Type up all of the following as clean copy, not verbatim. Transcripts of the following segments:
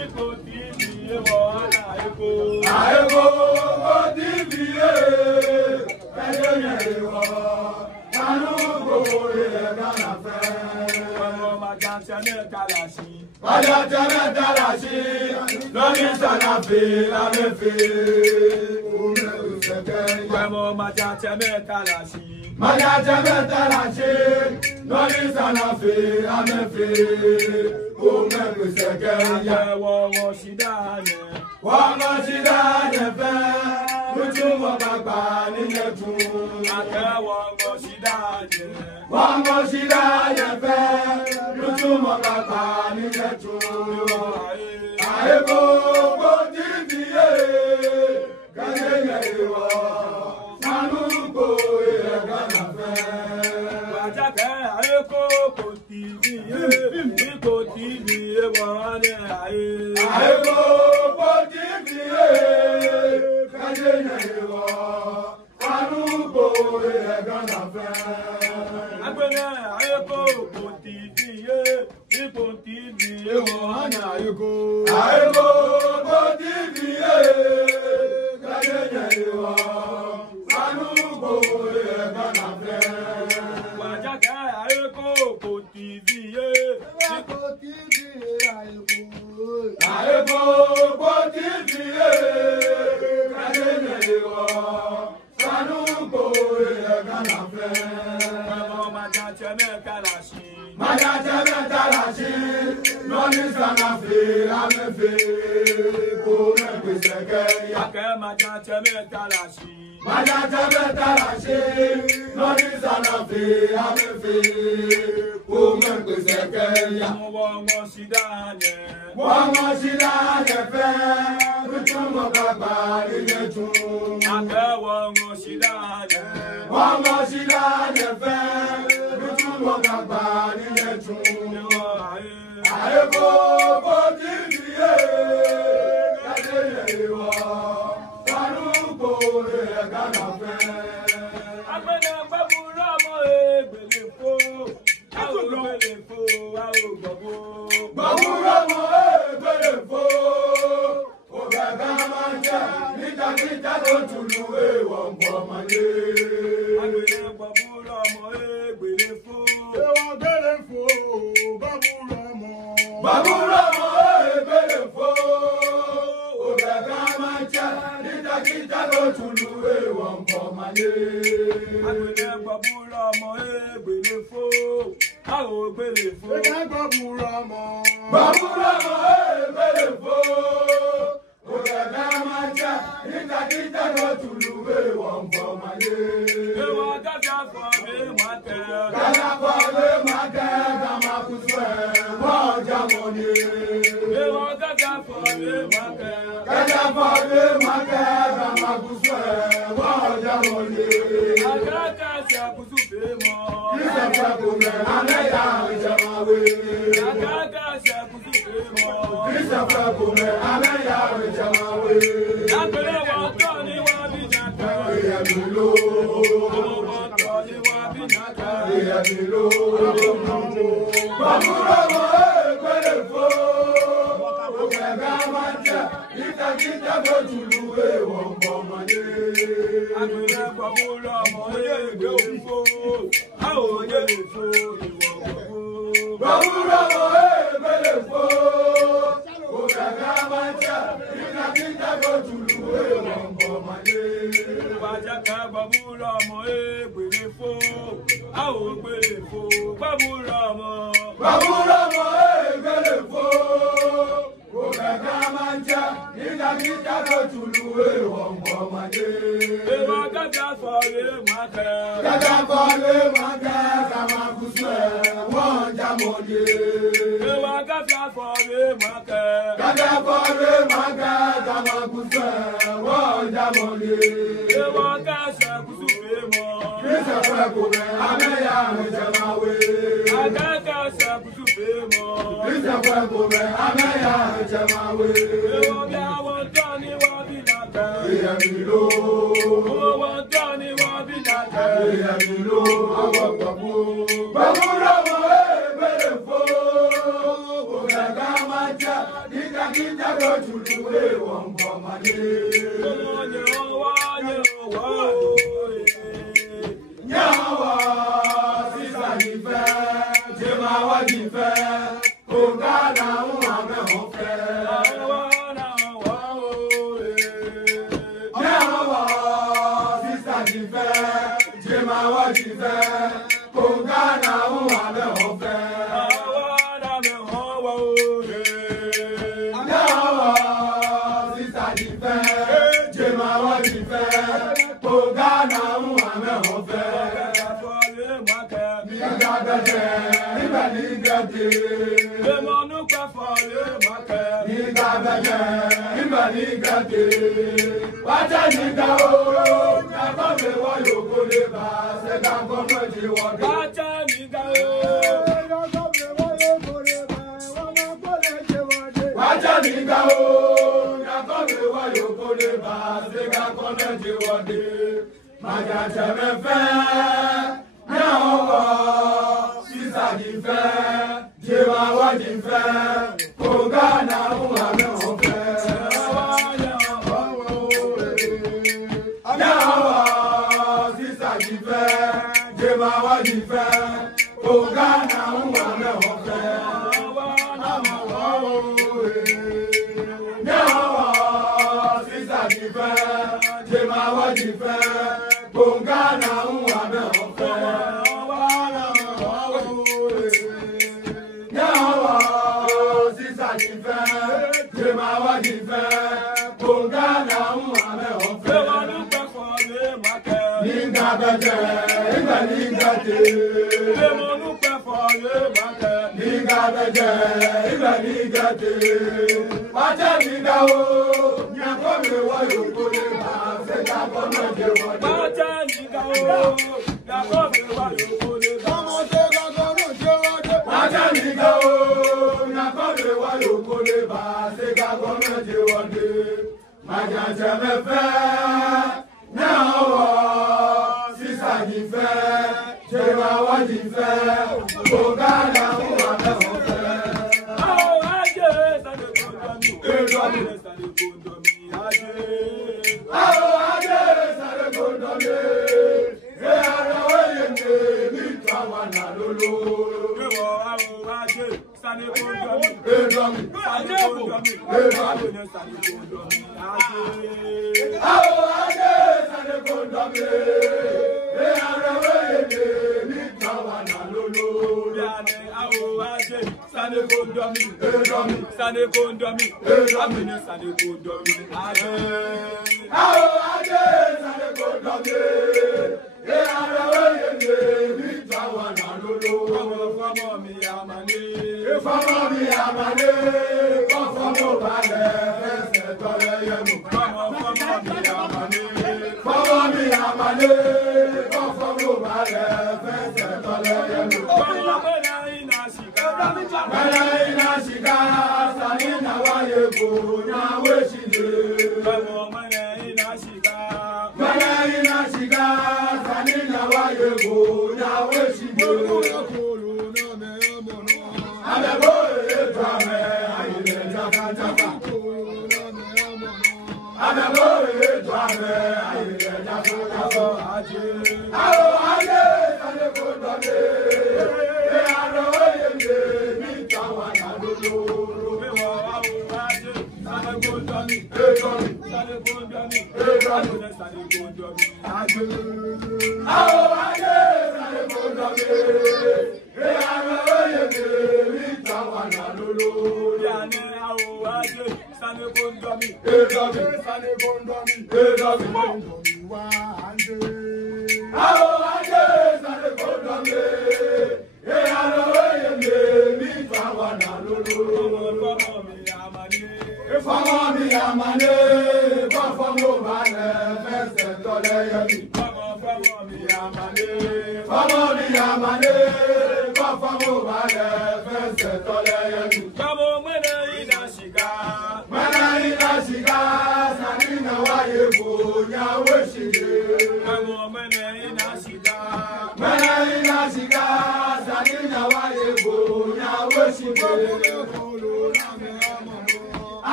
Iko TV wọ́n àìkó. Àìkó kò TV ẹjọ́ yẹn ìwọ. Kánú gbogbo rẹ̀ dáná fẹ́. Ọmọ màjà tẹ́lẹ̀ kàlà sí. Màjà tẹ́lẹ̀ dára sí. Lórí sànàfẹ́ lámẹ́fẹ́. Ọmọ màjà tẹ́lẹ̀ kàlà sí. Màjà tẹ́lẹ̀ dára sí. Lórí sànàfẹ́ lámẹ́fẹ́. Àbẹ̀wò wọn sì dáná. Wọ́n mọ̀ sí dáná fẹ́. Lójúmọ̀ bàbá níyẹn tún. Àbẹ̀wò wọn sì dáná. Wọ́n mọ̀ sí dáná fẹ́. Lójúmọ̀ bàbá níyẹn tún. Àìkó kò TV kẹ́lẹ́ yẹn ìwọ. Sánú kò yẹ gánà fẹ́. Bàjákẹ́ àìkó kò TV Iko TV wọ́n ní àyè. Àìkó kò TV kẹ́lẹ́ yẹn ìwọ. Sánú kò yẹ gánà fẹ́. Agbẹ́rẹ́ àìkó kò TV Iko TV wọ́n ní àyíkó. Àìkó kò TV kẹ́lẹ́ yẹn ìwọ. Sánú kò yẹ gánà fẹ́. Bàjákẹ́ àìkó kò TV Àìkó kò TV kẹ́lẹ́ yẹn ìwọ. Sánú kò yẹ gánà fẹ́. Ọmọ màjà tẹ́lẹ̀ kàlà sí. Màjà tẹ́lẹ̀ dára sí. Lórí sànàfẹ́ lámẹ́fẹ́. Kò mẹ́pẹ̀sẹ̀ kẹ́yà. Akẹ́ màjà tẹ́lẹ̀ kàlà sí. Màjà tẹ́lẹ̀ dára sí. Lórí sànàfẹ́ lámẹ́fẹ́. Kò mẹ́pẹ̀sẹ̀ kẹ́yà. Wọ́n sì dáná. Wọ́n mọ̀ sí láyẹ̀ fẹ́. Lójúmọ̀ bàbá níyẹn tún. Àbẹ̀wò wọn sì dáná. Wọ́n mọ̀ sí láyẹ̀ fẹ́. Lójúmọ̀ bàbá níyẹn tún. Àìkó kò TV kẹ́lẹ́ yẹn ìwọ. Sánú kò yẹ gánà fẹ́. Agbẹ́dẹ́ gbẹ́bùrọ̀ ọmọ ègbèlè fò. Àwọn ògbèlè fò, àwọn ògbọ̀gbò. Gbàwúrọ̀ mọ̀ ègbèrè fò. Òbẹ̀ká máa ń jẹ́ nítakíta tó tùlù èèwọ̀ ń bọ̀ mọ́lé. Agbẹ́dẹ́ gbẹ́bùrọ̀ ọmọ ègbèlè fò. Èèwọ̀ gbèrè fò. Gbàwúrọ̀ mọ̀ ègbèrè fò. Òbẹ̀ká máa ń jẹ́ nítakíta tó tùlù èèwọ̀ ń bọ̀ mọ́lé. Agbẹ́dẹ́ gbẹ́bùrọ̀ ọmọ ègbèlè fò. Àwọn ògbèlè fò. Gbàwúrọ̀ mọ̀ ègbèrè fò. Òbẹ̀ká máa ń jẹ́ nítakíta tó tùlù èèwọ̀ ń bọ̀ mọ́lé. Ewa gàdá fọ̀ mí wá tẹ̀. Gàdá fọ̀ mí wá tẹ̀. Gàmá kùsù ẹ̀ wọ́n jà mọ́ ni. Ewa gàdá fọ̀ mí wá tẹ̀. Gàdá fọ̀ mí wá tẹ̀. Gàmá kùsù ẹ̀ wọ́n jà mọ́ ni. Àgàkà ṣàkóso fèé mọ́. Kíṣẹ̀ fẹ́ kò mẹ́ alẹ́ yà ìjọba wé. Àgàkà ṣàkóso fèé mọ́. Kíṣẹ̀ fẹ́ kò mẹ́ alẹ́ yà ìjọba wé. Lápẹ̀lẹ̀ wọ́n tọ́ ni wọ́n bí jàkà. Ìyẹ̀mí ló. Wọ́n tọ́ ni wọ́n bí jàkà. Ìyẹ̀mí ló. Gbàmúrò mọ̀ ègbèrè fò. Òbẹ̀ká máa ń jẹ́ nítakíta tó tùlù èèwọ̀ ń bọ̀ mọ́lé. Agbẹ̀dẹ́ gbẹ́bùrọ̀ ọmọ ègbèlè fò. Àwọn ògbèlè fò ìwọ̀ gbogbo. Gbàmúrò mọ̀ ègbèrè fò. Òbẹ̀ká máa ń jẹ́ nítakíta tó tùlù èèwọ̀ ń bọ̀ mọ́lé. Bàjákẹ́ gbẹ́bùrọ̀ ọmọ ègbèlè fò. Àwọn ògbèlè fò gbẹ́bùrọ̀ ọmọ. Gbàmúrò mọ̀ ègbèrè fò. Òbẹ̀ká máa ń jẹ́ nítakíta tó tùlù èèwọ̀ ń bọ̀ mọ́lé. Ewa gàdá fọ̀ mí wá tẹ̀. Gàdá fọ̀ mí wá tẹ̀. Gàmá kùsù ẹ̀ wọ́n jà mọ́ ni. Ewa gàdá fọ̀ mí wá tẹ̀. Gàdá fọ̀ mí wá tẹ̀. Gàmá kùsù ẹ̀ wọ́n jà mọ́ ni. Ewa gàdá ṣàkóso fèé mọ́. Kíṣẹ̀ fẹ́ kò mẹ́ alẹ́ yà ìjọba wé. Àgàkà ṣàkóso fèé mọ́. Kíṣẹ̀ fẹ́ kò mẹ́ alẹ́ yà ìjọba wé. Ewa bí àwọn tọ́ ni wọ́n bí jàkà. Ìyẹ̀mí ló. Owó tọ́ ni wọ́n bí jàkà. Ìyẹ̀mí ló. Àwọn gbàgbó. Gbàmúrò mọ̀ ègbèrè fò. Òbẹ̀ká máa ń jẹ́ nítakíta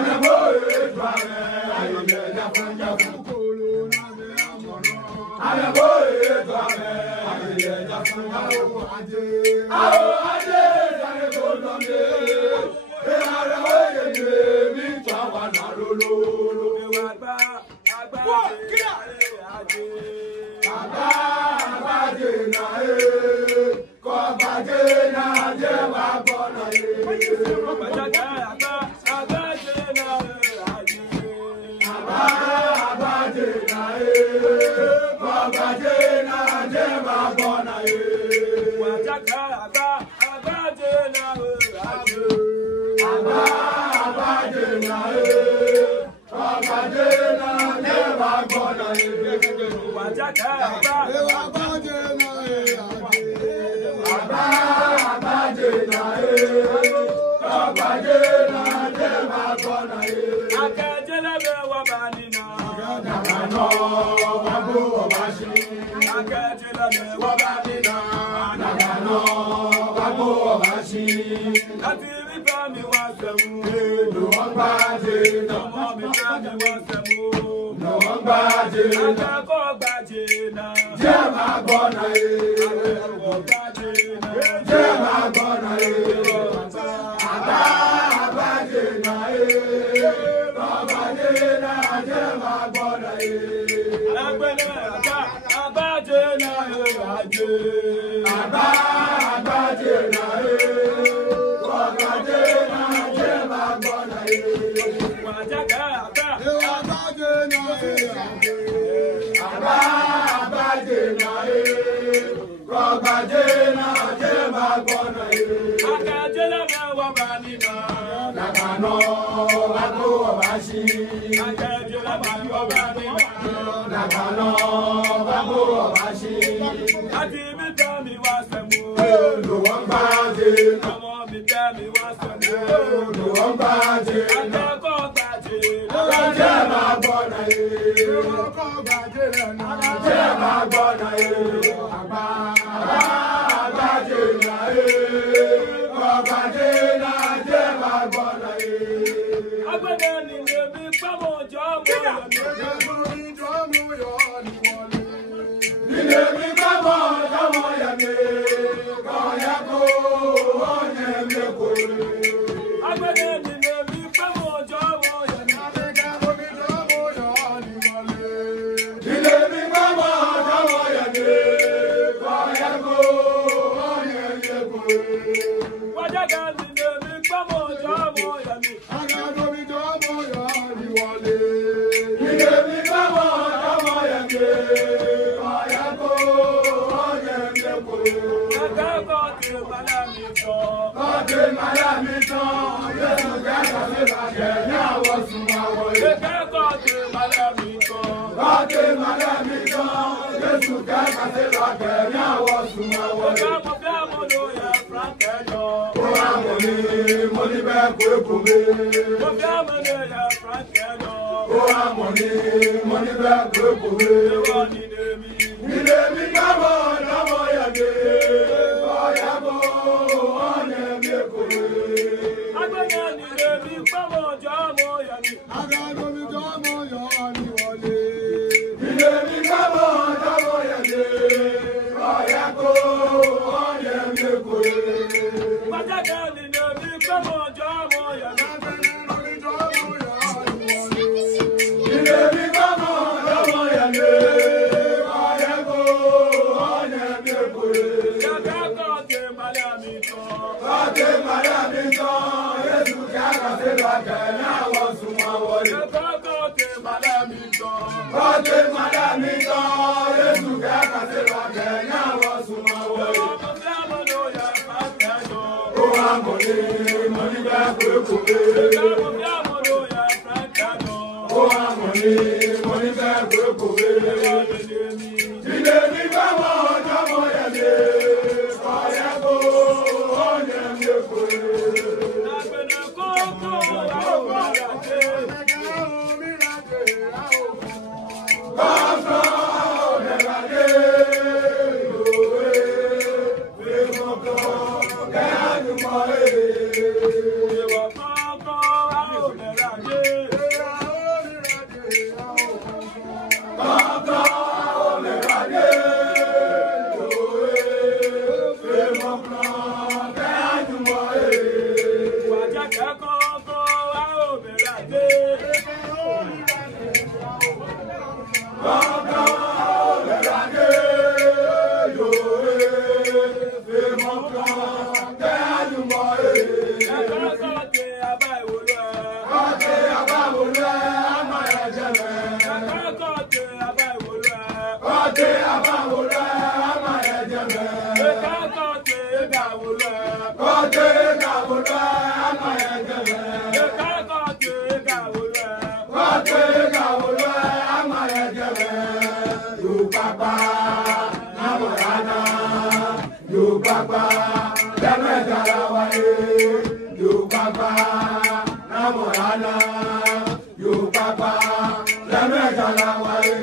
I'm Yeah. àjùmọ̀ Kọ́tẹ́ àbá ìwòlú ẹ̀. kọ́tẹ́ àbáwòlú ẹ̀ àmọ̀ ẹ̀jẹ̀ rẹ̀. Kọ́tẹ́ àbá ìwòlú ẹ̀. kọ́tẹ́ àbáwòlú ẹ̀ àmọ̀ ẹ̀jẹ̀ rẹ̀. Kọ́tẹ́ ìdàwòlú ẹ̀. kọ́tẹ́ ìdàwòlú ẹ̀ àmọ̀ ẹ̀jẹ̀ rẹ̀. Kọ́tẹ́ ìdàwòlú ẹ̀. kọ́tẹ́ ìdàwòlú ẹ̀ àmọ̀ ẹ̀jẹ̀ rẹ̀. Yorùbá nàmọ̀rànà Yorùbá lẹ́mẹ̀dára wáyé. Yorùbá nàmọ̀rànà Yorùbá lẹ́mẹ̀dára wáyé.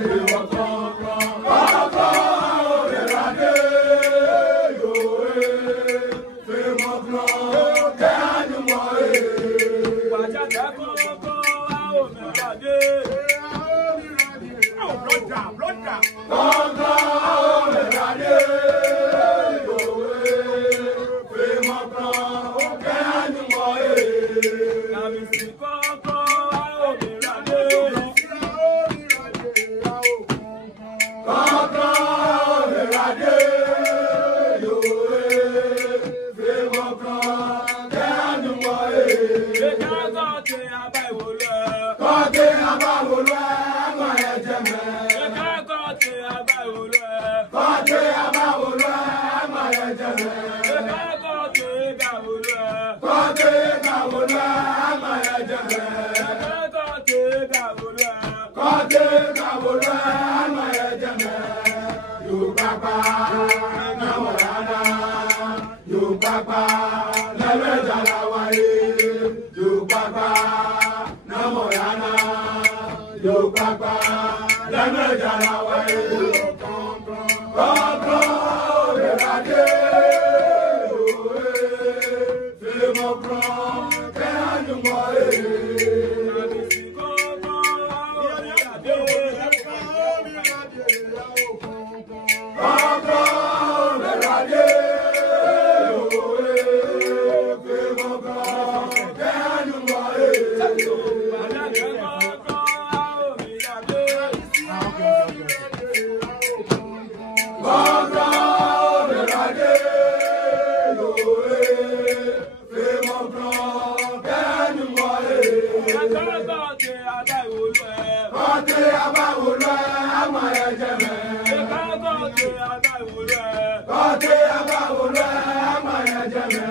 Ọkọ̀ òrèràdé yòówé fèmọ̀kùnà kẹ́hánumọ̀ Wàjáde kọ́kọ́ àwọn òmìniràdé. Blọ́dà. ọkọ̀ òrèràdé yòówé fèmọ̀kùnà kẹ́hánumọ̀ Kàbìsì kọ́kọ́ àwọn òmìniràdé. ọkọ̀ òrèràdé yòówé fèmọ̀kùnà kẹ́hánumọ̀ Kọ́tẹ́ àbá ìwòlú ẹ̀. kọ́tẹ́ àbáwòlú ẹ̀ àmọ̀ ẹ̀jẹ̀ mẹ́. Kọ́tẹ́ àbá ìwòlú ẹ̀. kọ́tẹ́ àbáwòlú ẹ̀ àmọ̀ ẹ̀jẹ̀ mẹ́. Kọ́tẹ́ ìdàwòlú ẹ̀. kọ́tẹ́ ìdàwòlú ẹ̀ àmọ̀ ẹ̀jẹ̀ mẹ́. Kọ́tẹ́ ìdàwòlú ẹ̀. kọ́tẹ́ ìdàwòlú ẹ̀ àmọ̀ ẹ̀jẹ̀ mẹ́. Yorùbá nàmọ̀rànà Yorùbá lẹ́mẹ̀dára wáyé. Yorùbá nàmọ̀rànà Yorùbá lẹ́mẹ̀dára wáyé. Ọkọ̀ òrèràdé yòówé fèmọ̀kùnà kẹ́hánumọ̀ Kàbìsì kọ́kọ́ àwọn òmìniràdé. ọkọ̀ òrèràdé yòówé fèmọ̀kùnà kẹ́hánumọ̀ Wàjáde kọ́kọ́ àwọn òmìniràdé. ọkọ̀ òrèràdé yòówé fèmọ̀kùnà kẹ́hánumọ̀ Kọ́tẹ́ àbá ìwòlú ẹ̀. kọ́tẹ́ àbáwòlú ẹ̀ àmọ̀ ẹ̀jẹ̀ mẹ́. Kọ́tẹ́ àbá ìwòlú ẹ̀. kọ́tẹ́ àbáwòlú ẹ̀ àmọ̀ ẹ̀jẹ̀ mẹ́.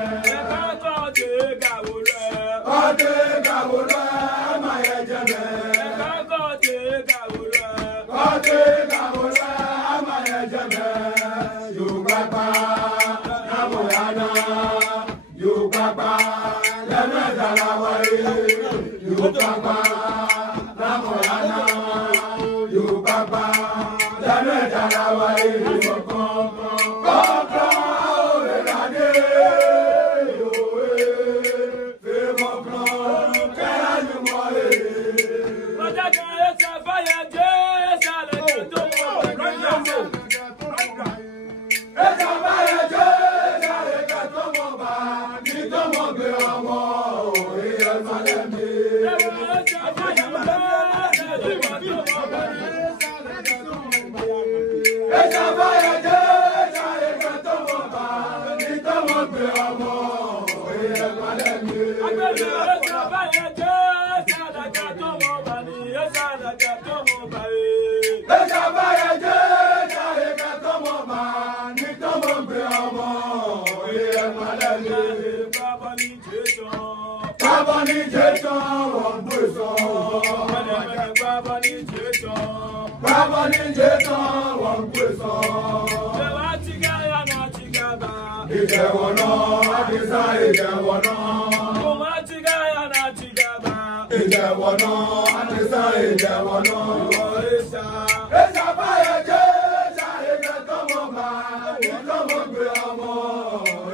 Kọ́tẹ́ ìdàwòlú ẹ̀. kọ́tẹ́ ìdàwòlú ẹ̀ àmọ̀ ẹ̀jẹ̀ mẹ́. Kọ́tẹ́ ìdàwòlú ẹ̀. kọ́tẹ́ ìdàwòlú ẹ̀ àmọ̀ ẹ̀jẹ̀ mẹ́. Yorùbá nàmọ̀rànà Yorùbá lẹ́mẹ̀dára wáyé. Yorùbá nàmọ̀rànà Yorùbá lẹ́mẹ̀dára wáyé. Ọkọ̀ òrèràdé yòówé fèmọ̀kùnà kẹ́hánumọ̀ Wàjáde ẹsẹ̀ fàyàjẹ́ ẹsẹ̀ àlejò tó wọ̀ lọ́jọ́. ẹ̀ka báyẹ̀ jẹ́ ẹ̀ka tó mọ̀ bá ní tó mọ̀ gbé ọmọ òye ẹ̀fọ́ lẹ́mí. Ẹsẹ̀ fàyàjẹ́ ẹsẹ̀ àlejò tó wọ̀ lọ́jọ́. ẹ̀ka báyẹ̀ jẹ́ ẹ̀ka tó mọ̀ bá ní tó mọ̀ gbé ọmọ òye ẹ̀fọ́ lẹ́mí. Agbẹ̀bẹ̀ ẹsẹ̀ fàyàjẹ́ ẹsẹ̀ àlejò tó wọ̀ bá ní ẹsẹ̀ àlejò tó wọ̀ bá yé. ẹ̀ka báyẹ̀ jẹ́ ẹ̀ka tó mọ̀ bá ní tó mọ̀ gbé ọmọ òye ẹ̀fọ́ lẹ́mí. Bàbá ní Jésù. Bàbá ní Jésù wọ́n gbé sọ. Bàbá ní Jésù. Bàbá ní Jésù wọ́n gbé sọ. Bẹ̀wá ti gáyà náà ti gàbà. Ìjẹ̀wọ̀ náà, àdìsá ìjẹ̀wọ̀ náà. Bùnmá ti gáyà náà ti gàbà. Ìjẹ̀wọ̀ náà, àdìsá ìjẹ̀wọ̀ náà. Ọ̀rẹ́sà. Ẹ̀sà báyẹ̀ jẹ́ ẹ̀sà ìjẹ̀ tọmọ bá. Ìtọ́mọ gbé ọmọ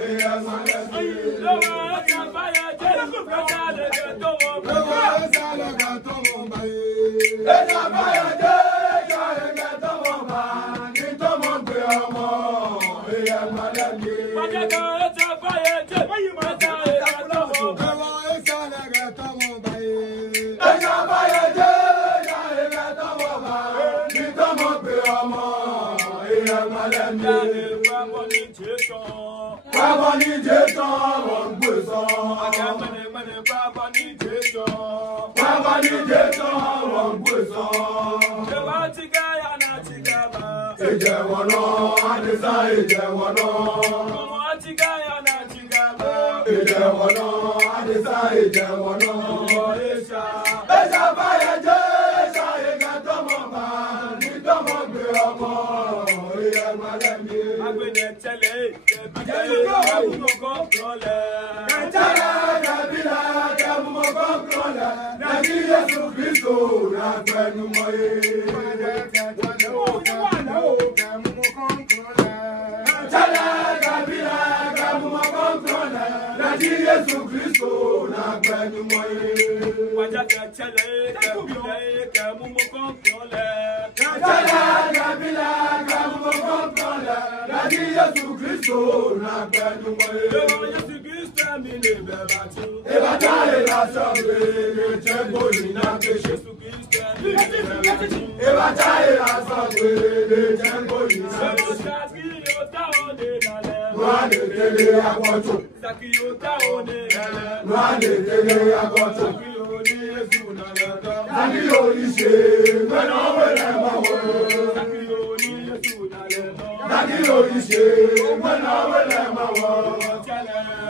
ìyẹn sálẹ̀ sí. Lọ́wọ́ ẹsẹ̀ fàyàjẹ́ ẹsẹ̀ àlejò tó wọ̀ bá yé. Ẹ̀sà báyẹ̀ jẹ́ ẹ̀sà ìjẹ̀ tọmọ bá. Ìtọ́mọ gbé ọmọ ìyẹn sálẹ̀ sí. Wàjáde ẹsẹ̀ fàyàjẹ́ ẹsẹ̀ àlejò tó wọ̀ bá yé. Ẹ̀sà báyẹ̀ jẹ́ ẹ̀sà ìjẹ̀ tọmọ bá. Ìtọ́mọ gbé ọmọ ìyẹn sálẹ̀ sí. Jáde wá bọ́ ní Jason. Baba ni Jason, wọ́n gbé sọ. Àga mẹ́nẹ̀mẹ́nẹ̀ bàbá ní Jason. Baba ni Jason, wọ́n gbé sọ. Ìjọba ti gáyà náà ti gàbà. Ìjẹ̀wọ̀n náà, Adisa ìjẹ̀wọ̀n náà. Ọmọ ti gáyà náà ti gàbà. Ìjẹ̀wọ̀n náà, Adisa ìjẹ̀wọ̀n náà. Ọmọ Èṣà. Èṣà báyẹ̀ jẹ́ Èṣà ìgbà tọmọ bá ní tọmọ gbé ọmọ. Ìyá Màlẹ́mí. Agbẹ̀dẹ̀ tẹ̀lé kẹ̀bílẹ̀ kẹ̀múmọ̀kọ́ kọ́lẹ̀. Kẹ̀tẹ́lẹ̀ kẹ̀bílẹ̀ kẹ̀múmọ̀kọ́ kọ́lẹ̀. Nàbí Jésù Kristo lágbẹ̀numọ̀ yé. Kẹ̀tẹ́lẹ̀ kẹ̀bílẹ̀ kẹ̀múmọ̀kọ́ kọ́lẹ̀. Nàbí Jésù Kristo lágbẹ̀numọ̀ yé. Wájà kẹ̀tẹ́lẹ̀ kẹ̀bílẹ̀ kẹ̀múmọ̀kọ́ kọ́lẹ̀. Kẹ̀tẹ́lẹ̀ kẹ̀bílẹ̀ kẹ̀múmọ̀kọ́ kọ́lẹ̀. Nàbí Jésù Kristo lágbẹ̀numọ̀ yé. Jésù Kristo mi lè bẹ̀rẹ̀ àti. Ìbàdàn ìlàsọ̀ gbèrè jẹ́ gbòyìnà kéṣe. Jésù Kristo mi lè bẹ̀rẹ̀ àti. Ìbàdàn ìlàsọ̀ gbèrè jẹ́ gbòyìnà Ṣé kéṣe. Ṣáàkì yóò dáhùn ní ìlànà? Wọ́n lè tẹ̀lé akọ́tò. Ṣáàkì yóò dáhùn ní ìlànà? Wọ́n lè tẹ̀lé akọ́tò. Ṣáàkì yóò ní Jésù nàlẹ́ Tàbí oríṣi gbẹ́nà wẹ̀rẹ̀ máa wọ̀. Ṣáàkì yóò ní Jésù nàlẹ́ Tàbí oríṣi gbẹ́nà wẹ̀rẹ̀ máa wọ̀.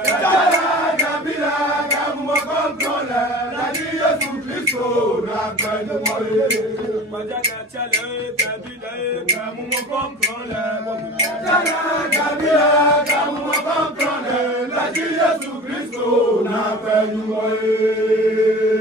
Kẹ̀tẹ́lẹ̀ kẹ̀bílẹ̀ kẹ̀múmọ̀kọ́ kọ́lẹ̀. Tàbí Jésù Kristo lágbẹ̀numọ̀ yé. Kẹ̀tẹ́lẹ̀ kẹ̀bílẹ̀ kẹ̀múmọ̀kọ́ kọ́lẹ̀. Kẹ̀tẹ́lẹ̀ kẹ̀bílẹ̀ kẹ̀múmọ̀kọ́ kọ́lẹ̀. Tàbí Jésù Kristo lágbẹ̀numọ̀ yé.